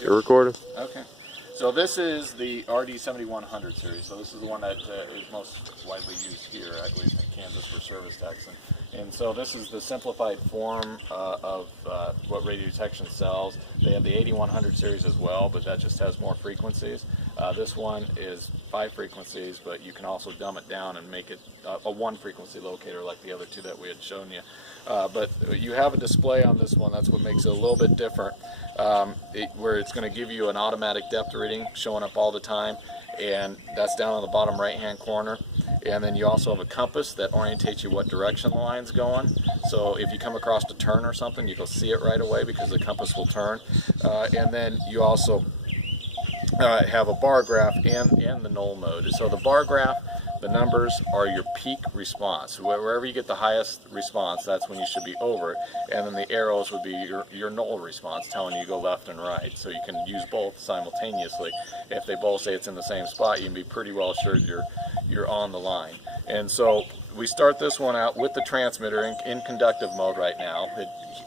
You're recording? Okay. So this is the RD7100 series. So this is the one that is most widely used here, at least in Kansas, for service techs. And so this is the simplified form of what Radiodetection sells. They have the 8100 series as well, but that just has more frequencies. This one is 5 frequencies, but you can also dumb it down and make it a 1 frequency locator like the other two that we had shown you. But you have a display on this one. That's what makes it a little bit different, where it's going to give you an automatic depth reading showing up all the time, and that's down on the bottom right hand corner. And then you also have a compass that orientates you what direction the line's going. So if you come across a turn or something, you can see it right away because the compass will turn. And then you also have a bar graph and the null mode. So the bar graph, the numbers are your peak response. Wherever you get the highest response, that's when you should be over it. And then the arrows would be your null response, telling you go left and right. So you can use both simultaneously. If they both say it's in the same spot, you can be pretty well assured you're on the line. And so we start this one out with the transmitter in conductive mode right now.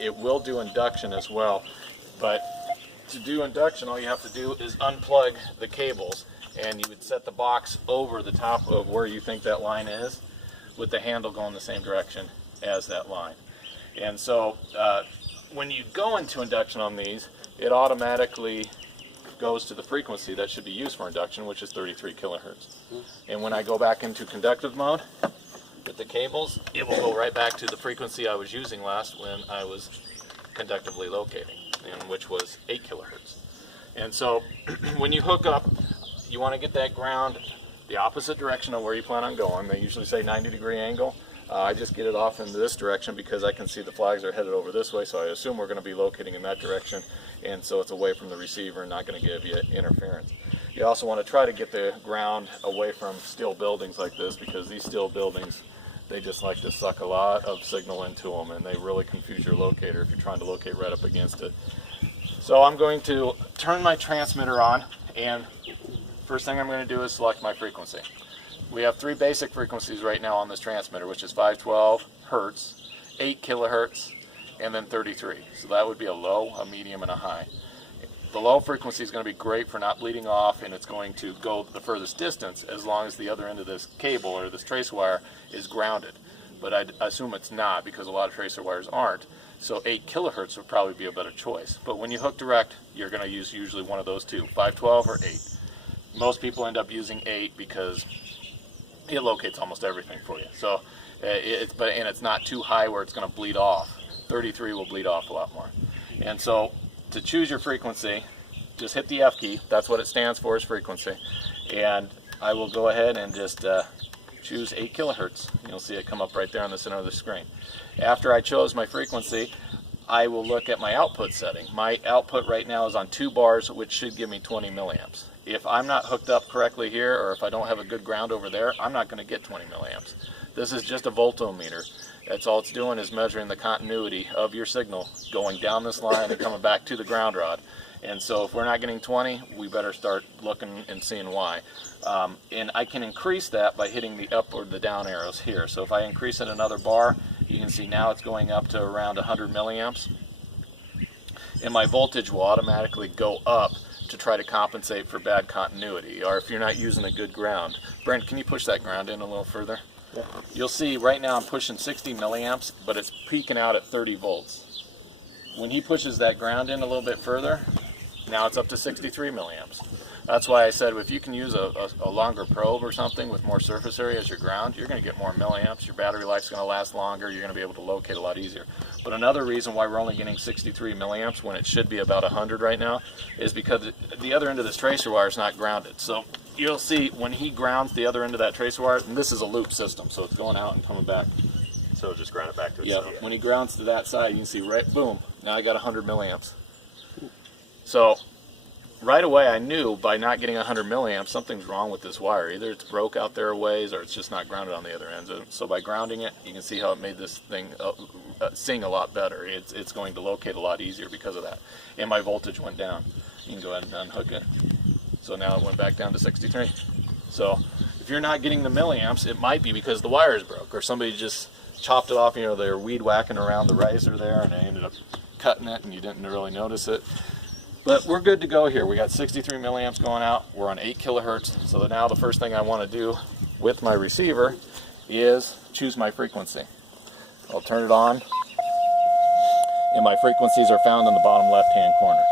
It will do induction as well, but to do induction, all you have to do is unplug the cables, and you would set the box over the top of where you think that line is, with the handle going the same direction as that line. And so when you go into induction on these, it automatically goes to the frequency that should be used for induction, which is 33 kilohertz. And when I go back into conductive mode with the cables, it will go right back to the frequency I was using last when I was conductively locating, and which was 8 kilohertz. And so when you hook up, you want to get that ground the opposite direction of where you plan on going. They usually say 90-degree angle. I just get it off into this direction because I can see the flags are headed over this way, so I assume we're going to be locating in that direction, and so it's away from the receiver and not going to give you interference. You also want to try to get the ground away from steel buildings like this, because these steel buildings, they just like to suck a lot of signal into them, and they really confuse your locator if you're trying to locate right up against it. So I'm going to turn my transmitter on, and first thing I'm going to do is select my frequency. We have 3 basic frequencies right now on this transmitter, which is 512 hertz, 8 kilohertz, and then 33. So that would be a low, a medium, and a high. The low frequency is going to be great for not bleeding off, and it's going to go the furthest distance as long as the other end of this cable or this tracer wire is grounded. But I assume it's not, because a lot of tracer wires aren't. So 8 kilohertz would probably be a better choice. But when you hook direct, you're going to use usually one of those two, 512 or 8. Most people end up using 8 because it locates almost everything for you. So and it's not too high where it's going to bleed off. 33 will bleed off a lot more. And so to choose your frequency, just hit the F key. That's what it stands for, is frequency. And I will go ahead and just choose 8 kilohertz. You'll see it come up right there on the center of the screen. After I chose my frequency, I will look at my output setting. My output right now is on 2 bars, which should give me 20 milliamps. If I'm not hooked up correctly here, or if I don't have a good ground over there, I'm not going to get 20 milliamps. This is just a voltometer. That's all it's doing, is measuring the continuity of your signal going down this line and coming back to the ground rod. And so if we're not getting 20, we better start looking and seeing why. And I can increase that by hitting the up or the down arrows here. So if I increase it another bar, you can see now it's going up to around 100 milliamps. And my voltage will automatically go up to try to compensate for bad continuity, or if you're not using a good ground. Brent, can you push that ground in a little further? Yeah. You'll see right now I'm pushing 60 milliamps, but it's peaking out at 30 volts. When he pushes that ground in a little bit further, now it's up to 63 milliamps. That's why I said if you can use a longer probe or something with more surface area as your ground, you're going to get more milliamps. Your battery life's going to last longer. You're going to be able to locate a lot easier. But another reason why we're only getting 63 milliamps when it should be about 100 right now is because the other end of this tracer wire is not grounded. So you'll see when he grounds the other end of that tracer wire, and this is a loop system, so it's going out and coming back. So it'll just ground it back to itself. Yeah, when he grounds to that side, you can see right, boom, now I got 100 milliamps. So right away I knew by not getting 100 milliamps something's wrong with this wire. Either it's broke out there a ways, or it's just not grounded on the other end. So by grounding it, you can see how it made this thing sing a lot better. It's going to locate a lot easier because of that. And my voltage went down. You can go ahead and unhook it. So now it went back down to 63. So if you're not getting the milliamps, it might be because the wire is broke, or somebody just chopped it off. You know, they were weed whacking around the riser there and they ended up cutting it and you didn't really notice it. But we're good to go here. We got 63 milliamps going out. We're on 8 kilohertz. So now the first thing I want to do with my receiver is choose my frequency. I'll turn it on, and my frequencies are found in the bottom left-hand corner.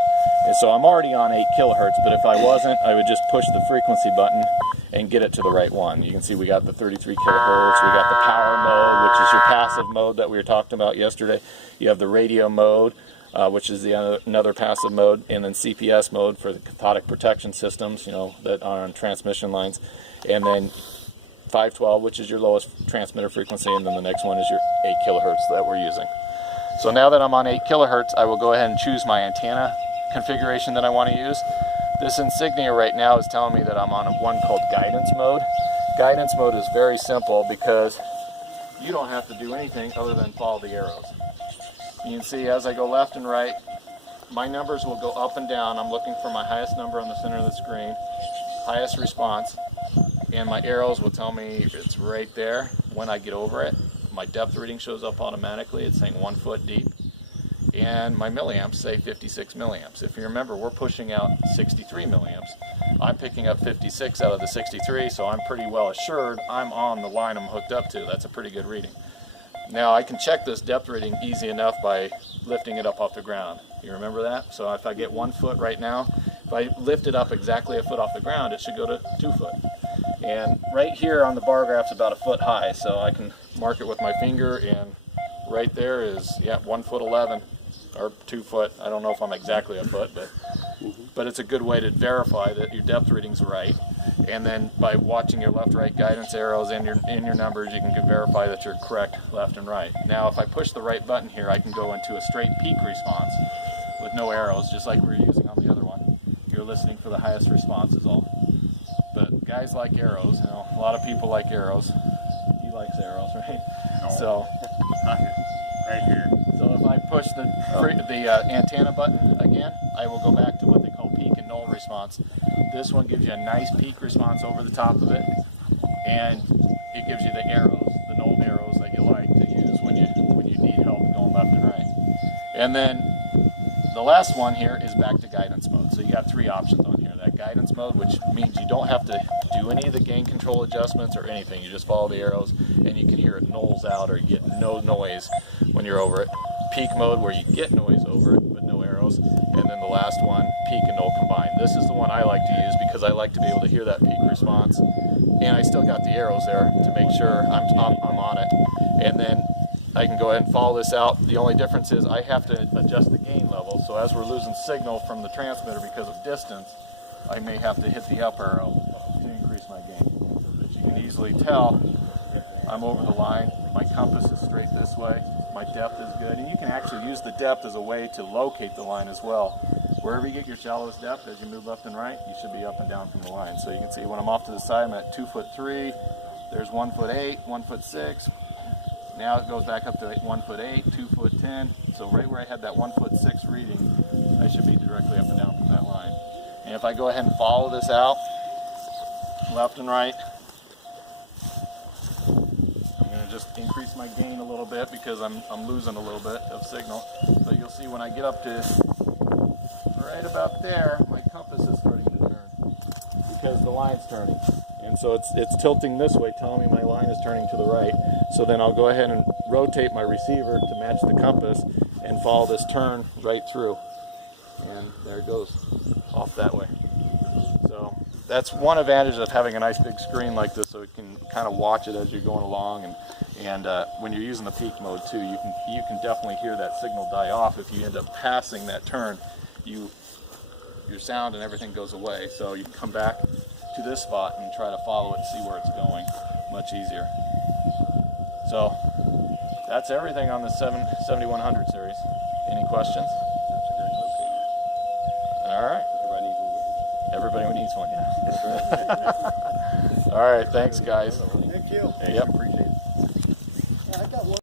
And so I'm already on 8 kilohertz, but if I wasn't, I would just push the frequency button and get it to the right one. You can see we got the 33 kilohertz, we got the power mode, which is your passive mode that we were talking about yesterday. You have the radio mode, which is another passive mode, and then CPS mode for the cathodic protection systems, you know, that are on transmission lines, and then 512, which is your lowest transmitter frequency, and then the next one is your 8 kilohertz that we're using. So now that I'm on 8 kilohertz, I will go ahead and choose my antenna configuration that I want to use. This insignia right now is telling me that I'm on one called guidance mode. Guidance mode is very simple because you don't have to do anything other than follow the arrows. You can see as I go left and right, my numbers will go up and down. I'm looking for my highest number on the center of the screen, highest response, and my arrows will tell me it's right there. When I get over it, my depth reading shows up automatically. It's saying 1 foot deep. And my milliamps say 56 milliamps. If you remember, we're pushing out 63 milliamps. I'm picking up 56 out of the 63, so I'm pretty well assured I'm on the line I'm hooked up to. That's a pretty good reading. Now I can check this depth reading easy enough by lifting it up off the ground. You remember that? So if I get 1 foot right now, if I lift it up exactly a foot off the ground, it should go to 2 foot. And right here on the bar graph's about a foot high, so I can mark it with my finger, and right there is, yeah, 1 foot 11. Or 2 foot. I don't know if I'm exactly a foot, but it's a good way to verify that your depth reading's right. And then by watching your left-right guidance arrows in your numbers, you can verify that you're correct left and right. Now, if I push the right button here, I can go into a straight peak response with no arrows, just like we were using on the other one. You're listening for the highest response is all. But guys like arrows. You know, a lot of people like arrows. He likes arrows, right? No. So. Right here. So if I push the antenna button again, I will go back to what they call peak and null response. This one gives you a nice peak response over the top of it, and it gives you the arrows, the null arrows that you like to use when you need help going left and right. And then the last one here is back to guidance mode. So you got 3 options on here. That guidance mode, which means you don't have to do any of the gain control adjustments or anything. You just follow the arrows, and you can hear it nulls out, or you get no noise when you're over it. Peak mode, where you get noise over it, but no arrows. And then the last one, peak and null combined. This is the one I like to use because I like to be able to hear that peak response. And I still got the arrows there to make sure I'm on it. And then I can go ahead and follow this out. The only difference is I have to adjust the gain level. So as we're losing signal from the transmitter because of distance, I may have to hit the up arrow to increase my gain. But you can easily tell I'm over the line. My compass is straight this way. My depth is good. And you can actually use the depth as a way to locate the line as well. Wherever you get your shallowest depth, as you move left and right, you should be up and down from the line. So you can see when I'm off to the side, I'm at 2 foot 3. There's 1 foot 8, 1 foot 6. Now it goes back up to 1 foot 8, 2 foot 10. So right where I had that 1 foot 6 reading, I should be directly up and down from that line. And if I go ahead and follow this out, left and right, I'm going to just increase my gain a little bit because I'm losing a little bit of signal. So you'll see when I get up to right about there, my compass is starting to turn because the line's turning. And so it's tilting this way, telling me my line is turning to the right. So then I'll go ahead and rotate my receiver to match the compass and follow this turn right through. And there it goes, off that way. So that's one advantage of having a nice big screen like this, so you can kind of watch it as you're going along. And when you're using the peak mode too, you can definitely hear that signal die off. If you end up passing that turn, your sound and everything goes away. So you can come back to this spot and try to follow it, see where it's going, much easier. So that's everything on the 7100 series. Any questions? All right. Everybody needs one, yeah. All right, thanks guys. Thank you. Yep. Appreciate it. Yeah, I got one.